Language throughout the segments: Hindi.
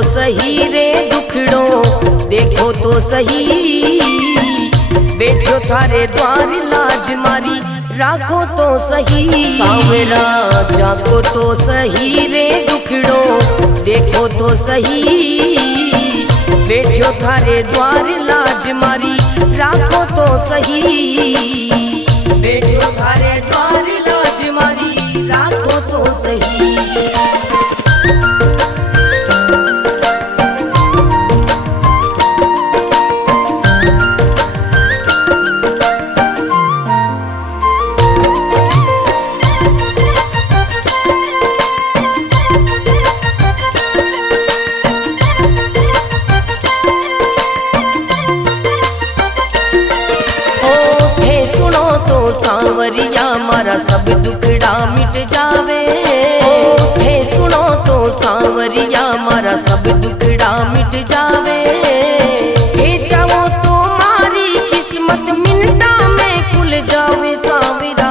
तो सही रे दुखड़ो, देखो तो सही बैठो थारे द्वार लाज मारी, राखो तो सही सांवरा। जाको तो सही रे दुखड़ो, देखो तो सही बैठो थारे द्वार लाज मारी, राखो तो सही बैठो थारे द्वार लाज मारी, राखो तो सही। सांवरिया मारा सब दुखड़ा मिट जावे, थे सुनो तो सांवरिया मारा सब दुखड़ा मिट जावे। थे चाहो तो मारी किस्मत मिनटा में खुल जावे सांवरा।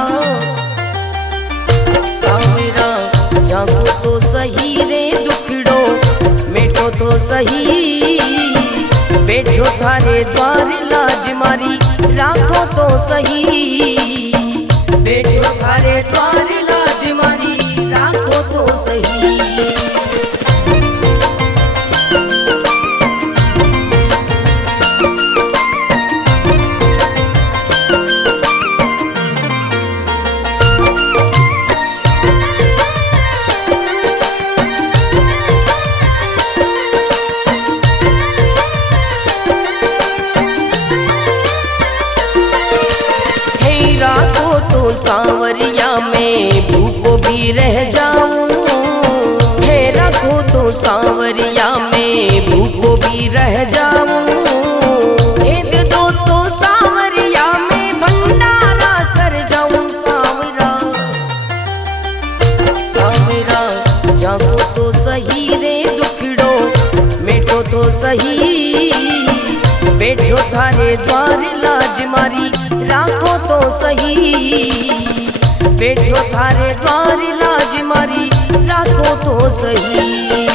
सांवरा जागो तो सही रे दुखड़ो, मेटो तो सही बैठो थारे द्वार लाज मारी, राखो तो सही बैठो थारे द्वार लाज मारी, राखो तो सही। तो सांवरिया में भूखो भी रह जाऊं, थे रखो तो सांवरिया में भूखो भी रह जाऊं। भेद दो तो सांवरिया में भंडारा कर जाऊं सांवरा। सांवरा जागो तो सही रे दुखड़ो, मेटो तो सही बैठो थारे द्वार लाज मारी, राखो तो सही बैठो थारे द्वार लाज मारी, राखो तो सही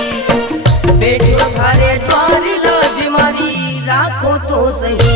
बैठो थारे द्वार लाज मारी, राखो तो सही।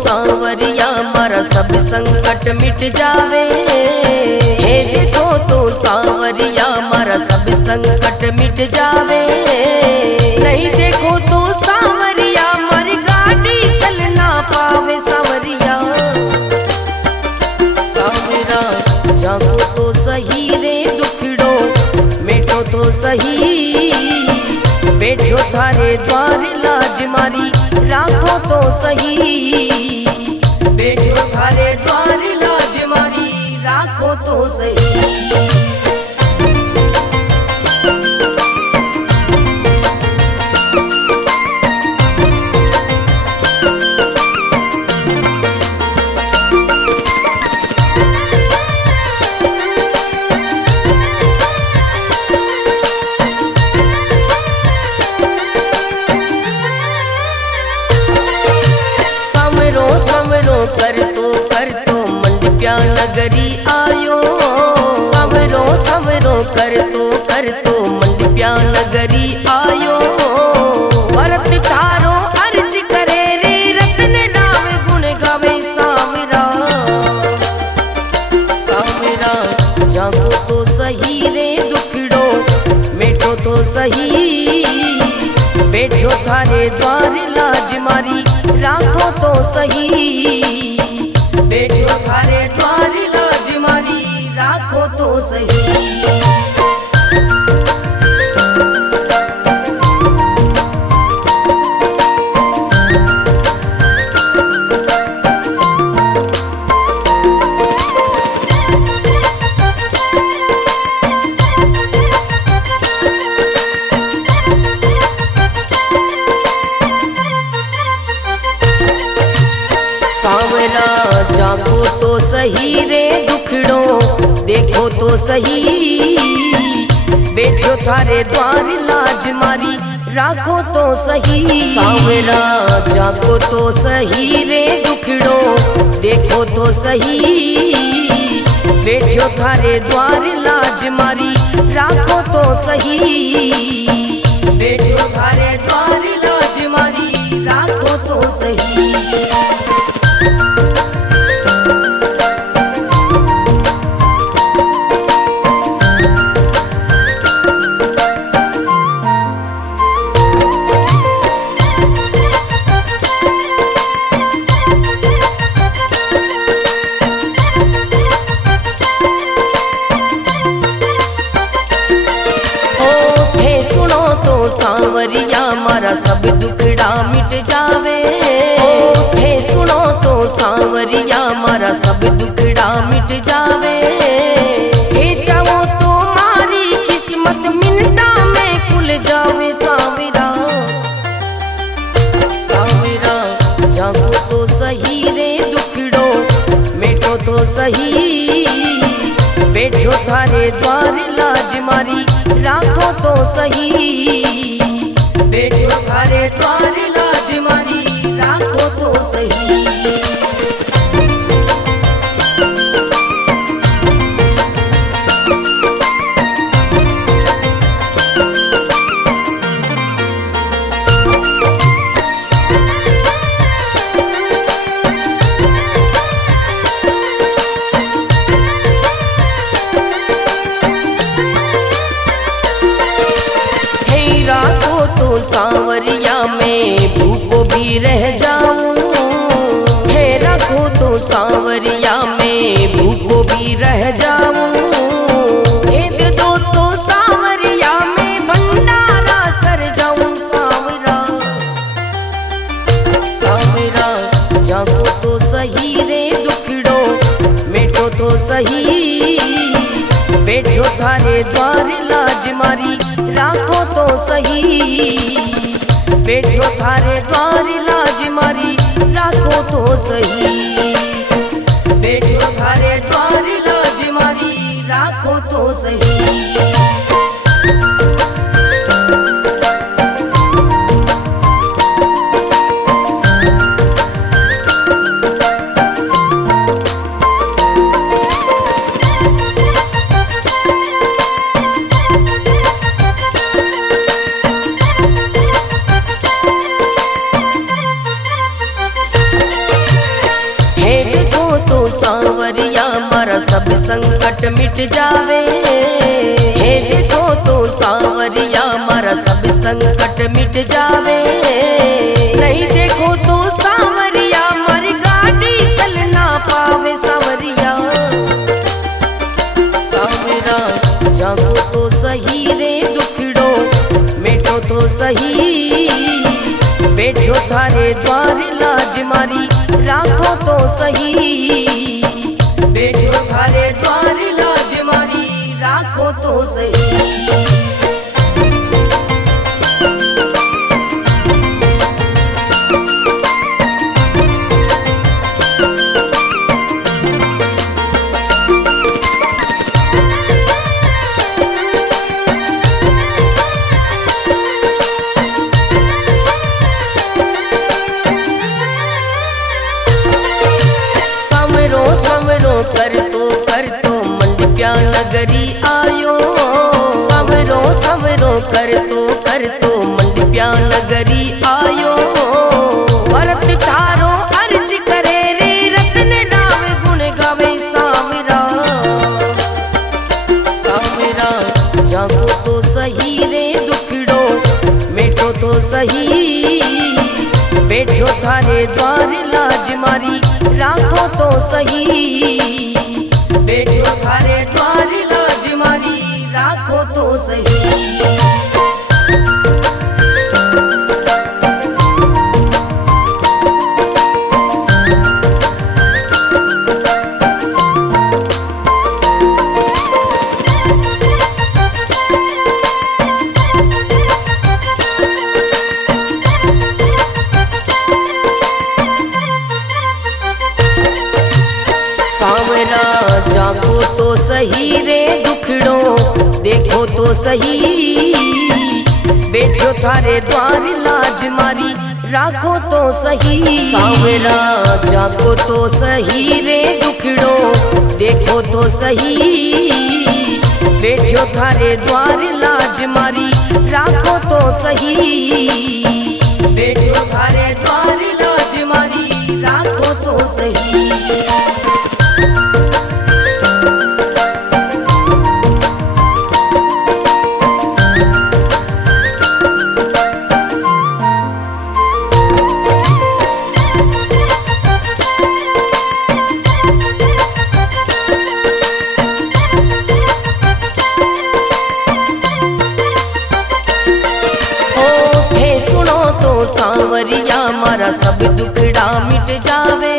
सांवरिया मारा सब संकट मिट जावे, हे देखो तो सांवरिया मारा सब संकट मिट जावे। नहीं देखो तो सांवरिया मारी गाड़ी चल ना पावे सांवरिया। सांवरा जागो तो सही रे दुखड़ो, मेटो तो सही बैठो थारे द्वार लाज मारी, राखो तो सही बैठो थारे द्वार लाज मारी, राखो तो सही। कर तो मंडप्या नगरी आयो, सवरो सवरो कर तो मंडप्या नगरी आयो। भरत थारो अर्ज करे रे रतन राम गुण गावे सांवरा। सांवरा जागो तो सही रे दुखड़ो, मेटो तो सही बैठो थारे द्वार लाज मारी, राखो तो सही बैठो थारे द्वार लाज मारी, राखो तो सही। सही रे दुखड़ो देखो तो सही, बैठो थारे द्वार लाज मारी राखो तो सही। सांवरा जागो तो सही रे दुखड़ो देखो तो सही, बैठो थारे द्वार लाज मारी राखो तो सही, बैठो थारे द्वार लाज मारी राखो तो सही। सांवरिया मारा सब दुखड़ा मिट जावे, हे सुनो तो सांवरिया मारा सब दुखड़ा मिट जावे, हे चाहो तो मारी किस्मत मिनटा में खुल जावे। सांवरा सांवरा जागो तो सही रे दुखड़ो मिटो तो सही, बैठो थारे द्वार लाज मारी राखो तो सही, बैठो थारे द्वार लाज मारी राखो तो सही। सांवरिया में भूखो भी रह जाऊं, हे रखो तो सांवरिया में भूखो भी रह जाऊं, हे दे दो तो सांवरिया में भंडारा कर जाऊं। सांवरा सांवरा जागो तो सही रे दुखड़ो मिटो तो सही, बैठो थारे द्वार लाज मारी राखो तो सही, बैठो थारे द्वार लाज मारी राखो तो सही, बैठो थारे द्वार लाज मारी राखो तो सही। सांवरिया मारा सब संकट मिट जावे, हे देखो तो सांवरिया मारा सब संकट मिट जावे, नहीं देखो तो सांवरिया मारी गाड़ी चल ना पावे। सांवरिया सांवरा जागो तो सही रे दुखड़ो मिटो तो सही, बैठो थारे द्वार लाज मारी राखो तो सही, बैठो थारे द्वार लाज मारी राखो तो सही। कर तो मंडप्या नगरी आयो, सवरो सवरो कर तो मंडप्या नगरी आयो, भरत थारो अर्ज करे रे रतन राव गुण गावे। सांवरा सांवरा जागो तो सही रे दुखड़ो मिटो तो सही, बैठो थारे द्वार लाज मारी राखो तो सही, बैठो थारे द्वार लाज मारी राखो तो सही। तो सही, बैठो थारे द्वार लाज मारी राखो तो सही। सांवरा जाको तो सही रे दुखड़ो देखो तो सही, बैठो थारे द्वार लाज मारी राखो तो सही, बैठो थारे द्वार लाज मारी राखो तो सही। सांवरिया मारा सब दुखड़ा मिट जावे,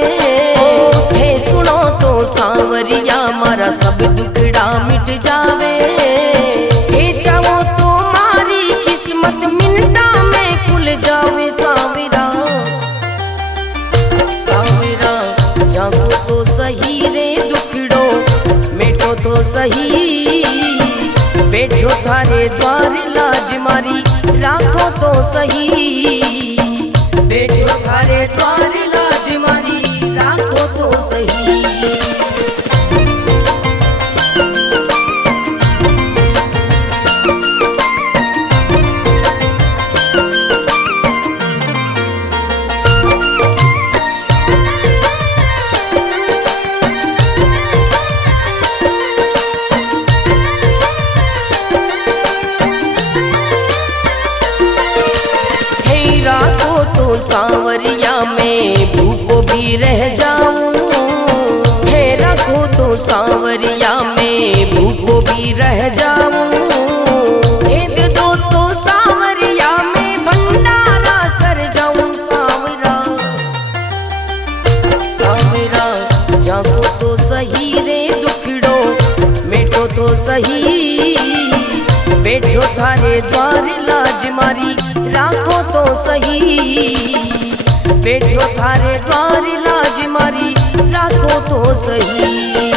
थे सुनो तो सांवरिया मारा सब दुखड़ा मिट जावे, थे चाहो तो मारी किस्मत मिनटा में खुल जावे। सांवरा सांवरा जागो तो सही रे दुखड़ो मिटो तो सही, बैठो थारे द्वार लाज मारी राखो तो सही, बैठो थारे द्वार लाज मारी राखो तो सही। सांवरिया में भूखो भी रह जाऊं, थे रखो तो सांवरिया में भूखो भी रह जाऊं, भेद दो तो सांवरिया में भंडारा कर जाऊं। सांवरा सांवरा जागो तो सही रे दुखड़ो मिटो तो सही, बैठो थारे द्वार लाज मारी राखो तो सही, बैठो थारे द्वार लाज मारी राखो तो सही,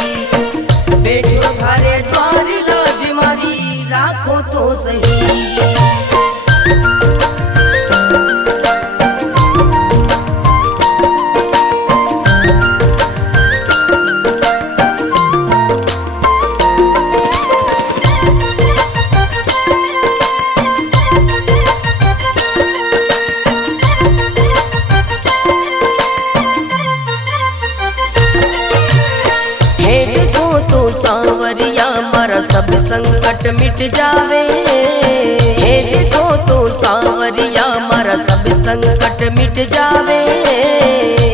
बैठो थारे द्वार लाज मारी राखो तो सही। सांवरिया मारा सब संकट मिट जावे, हे देखो तो सांवरिया मारा सब संकट मिट जावे,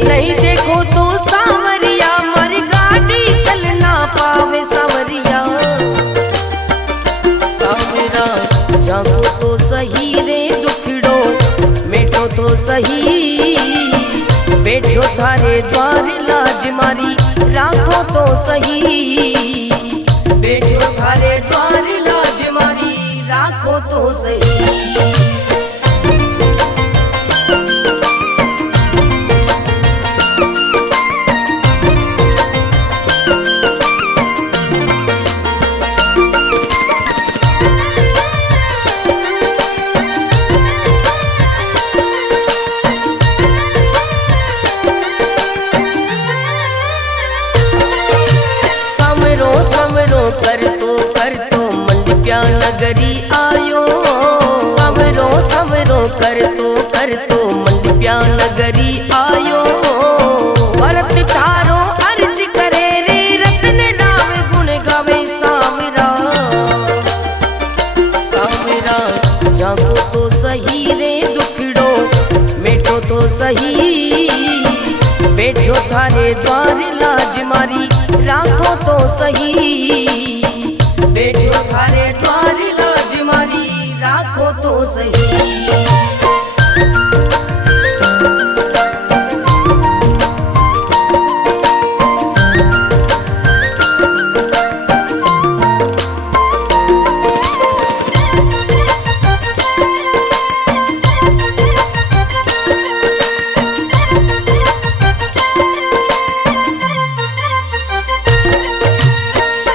नहीं देखो तो सांवरिया मारी गाड़ी चल ना पावे। सांवरिया सांवरा जागो तो सही रे दुखड़ो मिटो तो सही, बैठो थारे द्वार लाज मारी राखो तो सही, बैठो थारे द्वार लाज मारी राखो तो सही। कर तो मंडप्या नगरी आयो, सवरो सवरो कर तो मंडप्या नगरी आयो, भरत थारो अर्ज करे रे रत्न राम गुण गावे। सांवरा सांवरा जागो तो सही रे दुखड़ो मिटो तो सही, बैठो थारे द्वार लाज मारी राखो तो सही, बैठो थारे द्वार लाज मारी राखो तो सही।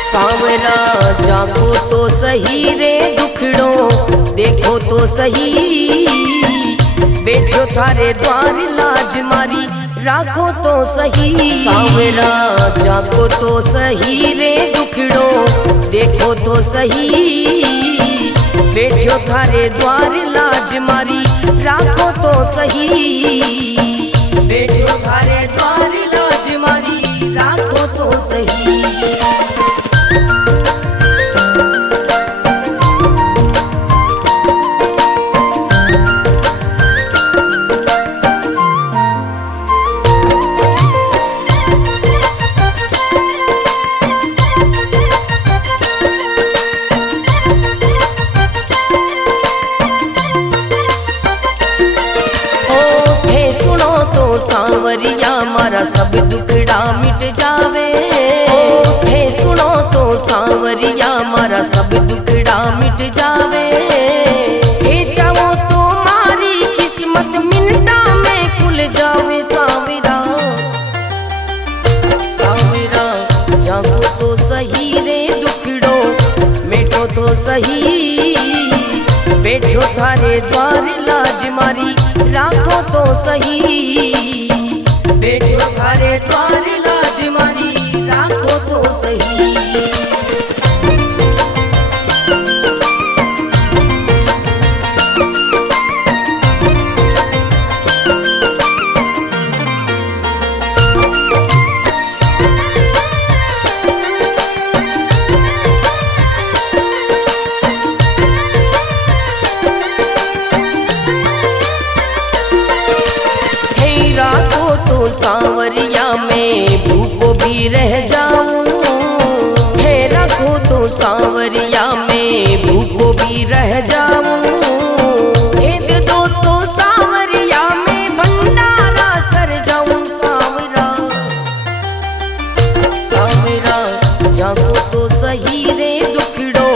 सांवरा जागो तो सही सही रे दुखड़ो देखो तो सही, बैठो थारे द्वार लाज मारी राखो तो सही। सांवरा जागो तो सही रे दुखड़ो देखो तो सही, बैठो थारे द्वार लाज मारी राखो तो सही, बैठो थारे द्वार लाज मारी राखो तो सही। सांवरिया मारा सब दुखड़ा मिट जावे, थे सुनो तो सांवरिया मारा सब दुखड़ा मिट जावे, थे चाहो तो मारी किस्मत मिनटा में खुल जावे। सांवरा सांवरा जागो तो सही रे दुखड़ो मिटो तो सही, बैठो थारे द्वार लाज मारी राखो तो सही, बैठो थारे द्वार लाज मारी राखो तो सही। सांवरिया में भूखो भी रह जाऊं, थे रखो तो सांवरिया में भूखो भी रह जाऊं, भेद दो तो सांवरिया में भंडारा कर जाऊं। सांवरा सांवरा जागो तो सही रे दुखड़ो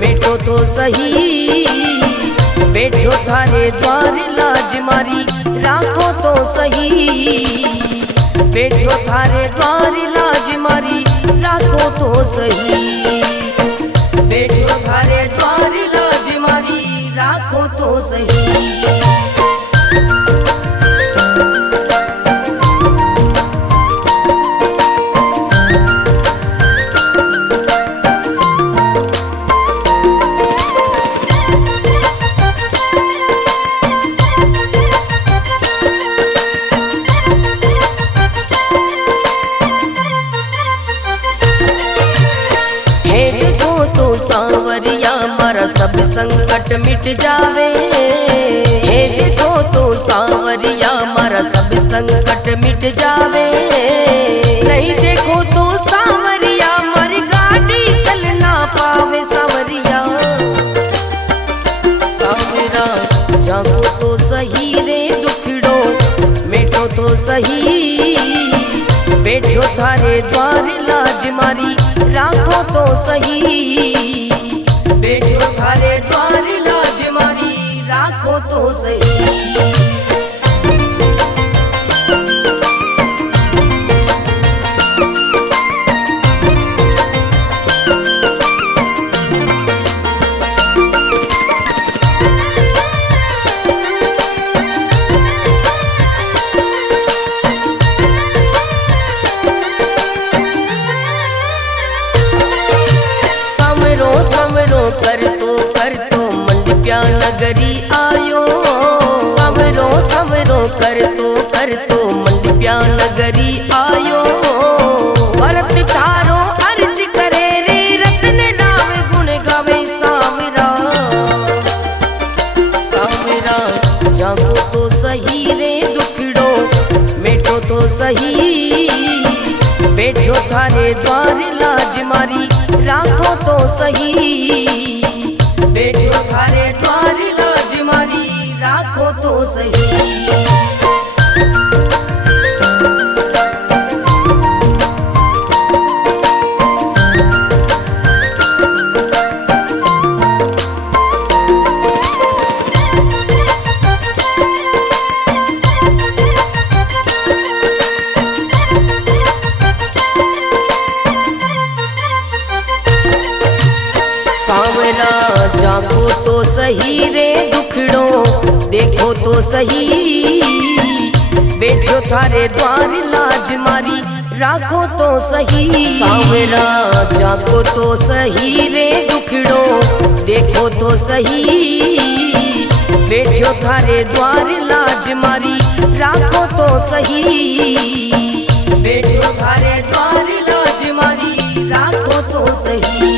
मिटो तो सही, बैठो थारे द्वार लाज मारी राखो तो सही, बैठो थारे द्वार लाज मारी राखो तो सही, बैठो थारे द्वार लाज मारी राखो तो सही। सांवरिया मारा सब संकट मिट जावे, हे देखो तो सांवरिया मारा सब संकट मिट जावे, नहीं देखो तो सांवरिया मारी गाड़ी चल ना पावे। सांवरिया सांवरा जागो तो सही रे दुखड़ो मिटो तो सही, बैठो थारे द्वार लाज मारी राखो तो सही, बैठो थारे द्वार लाज मारी राखो तो सही। कर तो मंडप्या नगरी आयो, सवरो सवरो कर तो मंडप्या नगरी आयो, भरत थारो अर्ज करे रे रतन राव गुण गावे। सांवरा सांवरा जागो तो सही रे दुखड़ो मिटो तो सही, बैठो थारे द्वार लाज मारी राखो तो सही, बैठो थारे द्वार लाज मारी राखो तो सही। सांवरा जागो तो सही रे दुखड़ो देखो तो सही, बैठो थारे द्वार लाज मारी राखो तो सही। सांवरा जागो तो सही रे दुखड़ो देखो तो सही, बैठो थारे द्वार लाज मारी राखो तो सही, बैठो थारे द्वार लाज मारी राखो तो सही।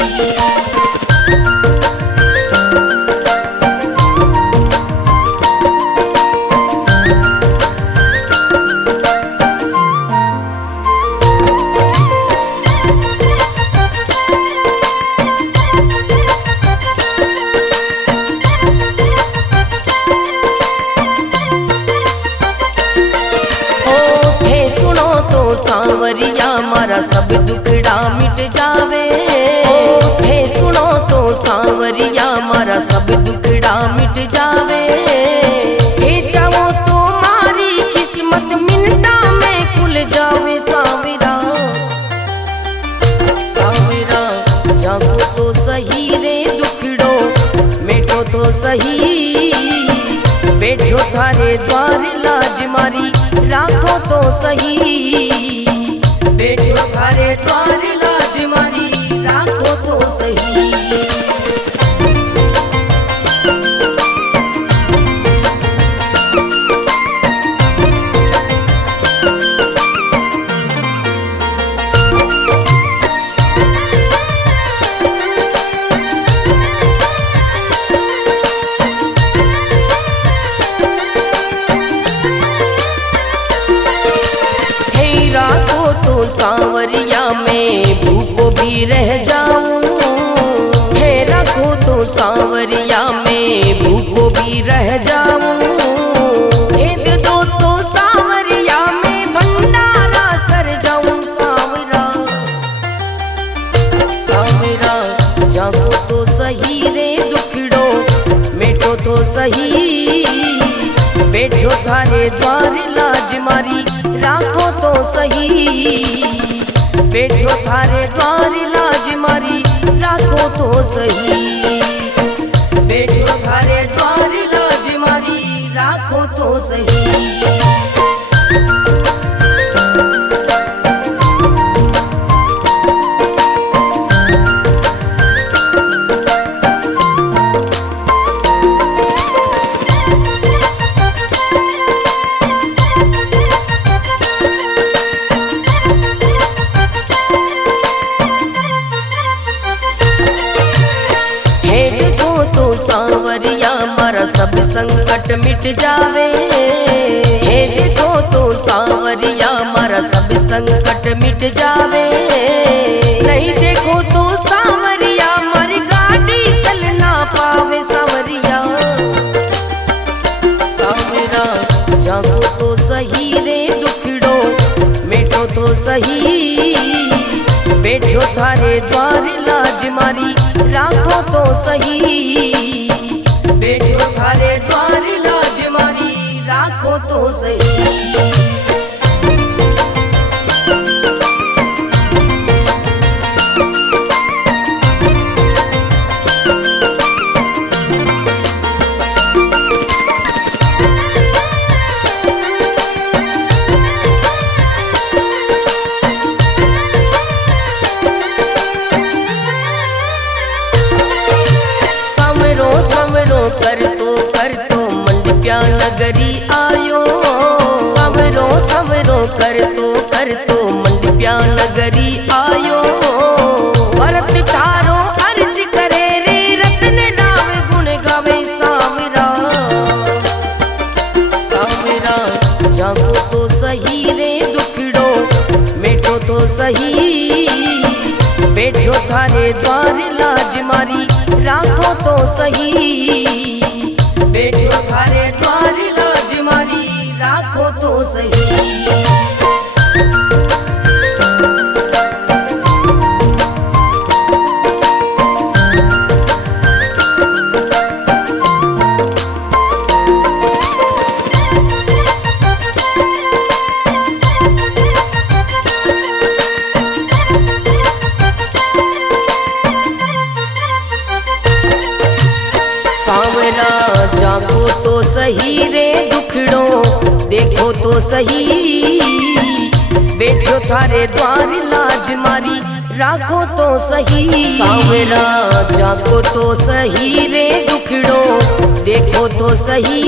सांवरिया मारा सब दुखड़ा मिट जावे, थे सुनो तो सांवरिया मारा सब दुखड़ा मिट जावे, थे चाहो तो मारी किस्मत मिनटा में खुल जावे। सांवरा सांवरा जागो तो सही रे दुखड़ो मिटो तो सही, बैठो थारे द्वार लाज मारी राखो तो सही, बैठो थारे द्वार लाज मारी राखो तो सही। सांवरिया में भूखो भी रह जाऊं, थे रखो तो सांवरिया में भूखो भी रह जाऊं, दे दो तो सांवरिया में भंडारा कर जाऊं। सांवरा सांवरा जागो तो सही रे दुखड़ो मिटो तो सही, बैठो थारे द्वार लाज मारी राखो तो सही, बैठो थारे द्वार लाज मारी राखो तो सही, बैठो थारे द्वार लाज मारी राखो तो सही। सांवरिया मारा सब संकट मिट जावे, हे देखो तो सांवरिया मारा सब संकट मिट जावे, नहीं देखो तो सांवरिया मारी गाड़ी चल ना पावे। सांवरिया सांवरा जागो तो सही रे दुखड़ो मिटो तो सही, बैठो थारे द्वार लाज मारी राखो तो सही, बैठो थारे द्वार लाज मारी राखो तो सही। कर तो मंडप्या नगरी आयो, सवरो सवरो कर तो मंडप्या नगरी आयो, भरत थारो अर्ज करे रे रतन राव गुण गावे। सांवरा सांवरा जागो तो सही रे दुखड़ो मिटो तो सही, बैठो थारे द्वार लाज मारी राखो तो सही, बैठो थारे द्वार लाज मारी राखो तो सही। सावरा जागो तो सही रे दुखड़ो देखो तो सही, बैठो थारे द्वार लाज मारी राखो तो सही। सावरा जागो तो सही रे दुखड़ो देखो तो सही,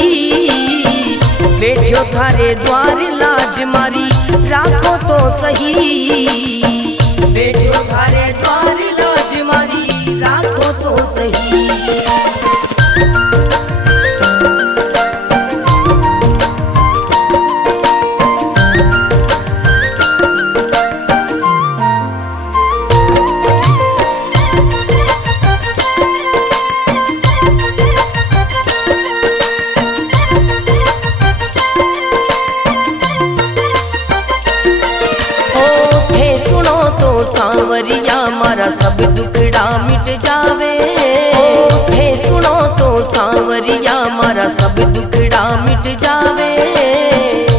बैठो थारे द्वार लाज मारी राखो तो सही, बैठो थारे द्वार लाज मारी राखो तो सही। सावरिया मारा सब दुखड़ा मिट जावे, थे सुनो तो सावरिया मारा सब दुखड़ा मिट जावे,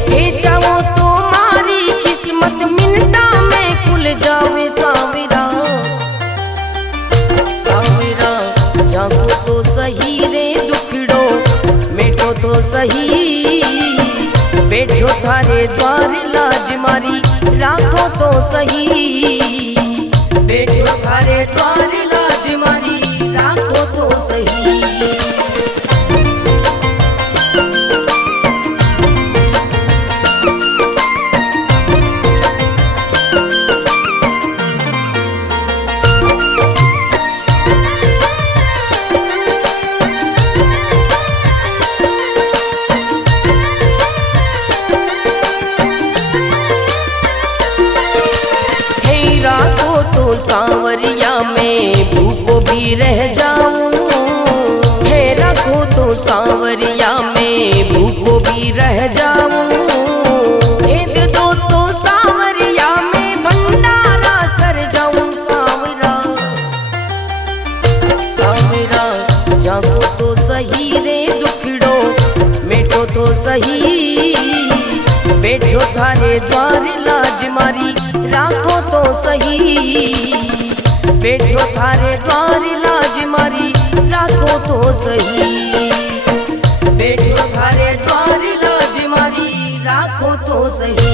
थे चाहो तो मारी किस्मत मिनटा में खुल जावे। सावरा सावरा जागो तो सही रे दुखड़ो मिटो तो सही, बैठो थारे द्वार लाज मारी राखो तो सही, बैठो थारे द्वार लाज मारी राखो तो सही। राखो तो सावरिया में भूखो भी रह जाऊं, थे रखो तो सावरिया में भूखो भी रह जाऊं, दे दो तो सावरिया में भंडारा कर जाऊं। सावरा सावरा जागो तो सही रे दुखड़ो मिटो तो सही, बैठो थारे द्वार लाज मारी राखो तो सही, बैठो थारे द्वार लाज मारी राखो तो सही, बैठो थारे द्वार लाज मारी राखो तो सही।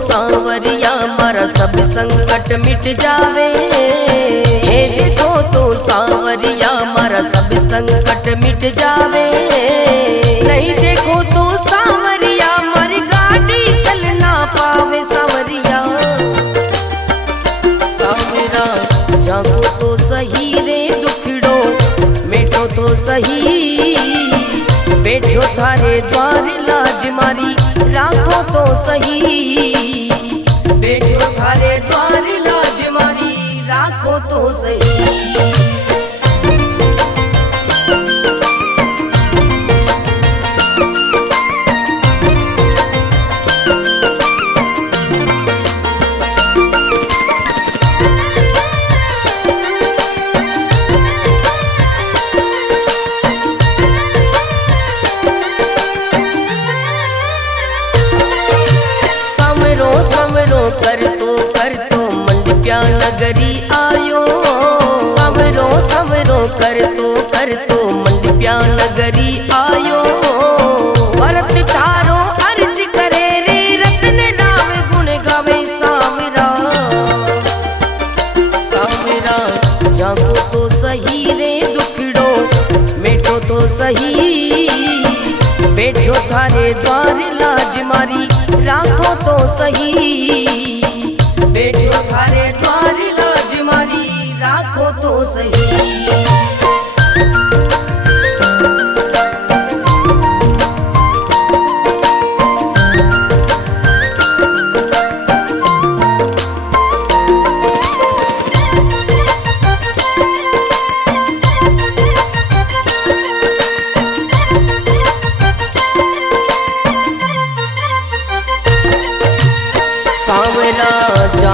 सावरिया मारा सब संकट मिट जावे, हे देखो तो सावरिया मारा सब संकट मिट जावे, नहीं देखो तो सावरिया मारी गाड़ी चल ना पावे। सावरिया सावरा जागो तो सही रे दुखड़ो मिटो तो सही, बैठो थारे द्वार लाज मारी राखो तो सही, बैठो थारे द्वार लाज मारी राखो तो सही। कर तो मंडप्या नगरी आयो, सवरो सवरो कर तो मंडप्या नगरी आयो, भरत थारो अर्ज करे रे रत्न राम गुण गावे। सावरा सावरा जागो तो सही रे दुखड़ो मिटो तो सही, बैठो थारे द्वार लाज मारी राखो तो सही, बैठो थारे द्वार लाज मारी राखो तो सही।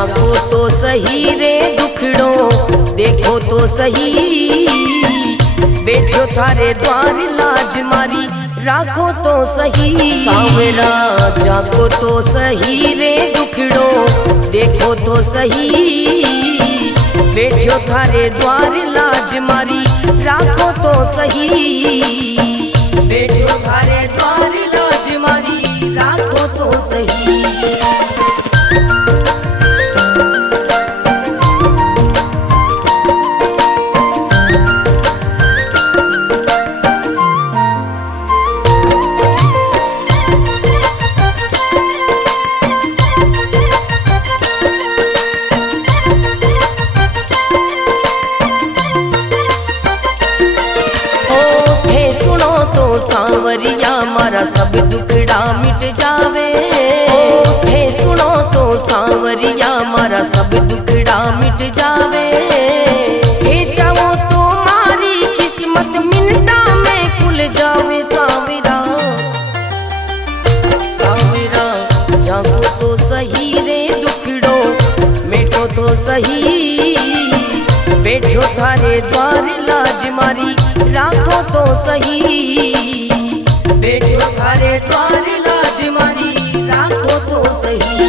जाको तो सही रे दुखड़ो देखो तो सही, बैठो थारे द्वार लाज मारी राखो तो सही। सांवरा जाको तो सही रे दुखड़ो देखो तो सही, बैठो थारे द्वार लाज मारी राखो तो सही, बैठो थारे द्वार लाज मारी राखो तो सही। सांवरिया मारा सब दुखड़ा मिट जावे, थे सुनो तो सांवरिया मारा सब दुखड़ा मिट जावे, थे चाहो तो मारी किस्मत मिनटा में खुल जावे। सांवरा सांवरा जागो तो सही रे दुखड़ो मिटो तो सही, बैठो थारे द्वार लाज मारी राखो तो सही, बैठो थारे द्वार लाज मारी राखो तो सही।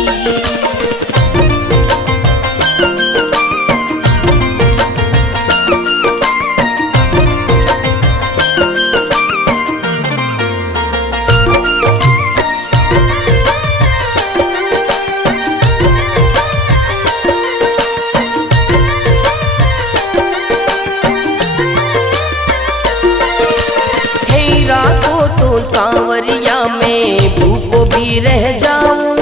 सांवरिया में भूखो भी रह जाऊं,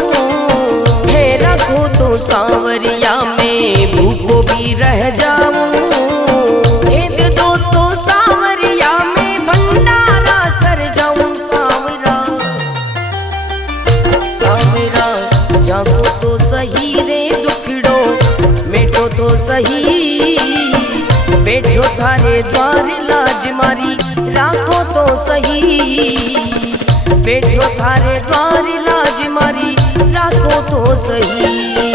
थे रखो तो सांवरिया में भूखो भी रह जाऊं, भेद दो तो सांवरिया में भंडारा कर जाऊं। सांवरा सांवरा जागो तो सही रे दुखड़ो मिटो तो सही, बैठो थारे द्वार लाज मारी राखो तो सही, बैठो थारे द्वार लाज मारी राखो तो सही,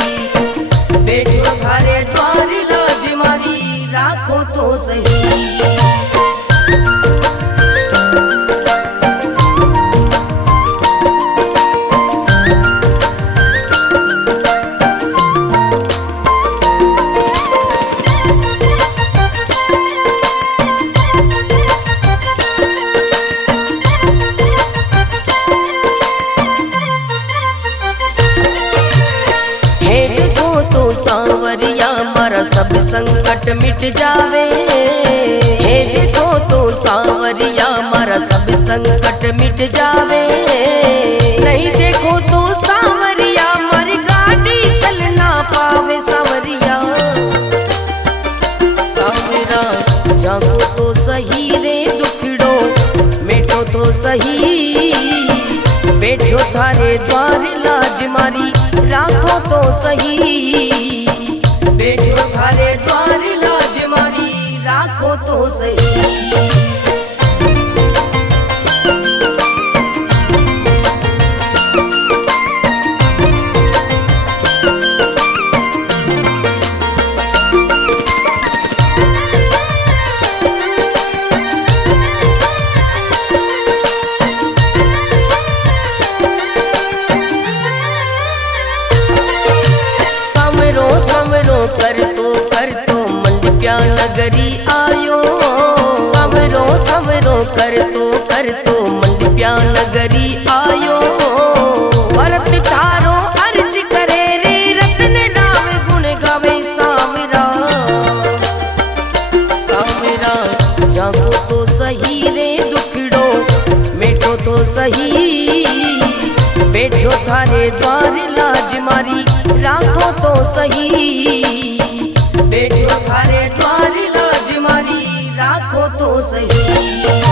बैठो थारे द्वार लाज मारी राखो तो सही। सांवरिया मारा सब संकट मिट जावे, हे देखो तो सांवरिया मारा सब संकट मिट जावे, नहीं देखो तो सांवरिया मारी गाड़ी चल ना पावे। सांवरिया सांवरा जागो तो सही रे दुखड़ो मिटो तो सही, बैठो थारे द्वार लाज मारी राखो तो सही, बैठो थारे द्वार लाज मारी राखो तो सही। कर तो मंडप्या नगरी आयो, सवरो सवरो कर तो मंडप्या नगरी आयो, भरत थारो अर्ज करे रे रतन नाम गुण गावे। सांवरा सांवरा जागो तो सही रे दुखड़ो मिटो तो सही, बैठो थारे द्वार लाज मारी राखो तो सही, बैठो थारे द्वार लाज मारी राखो तो सही।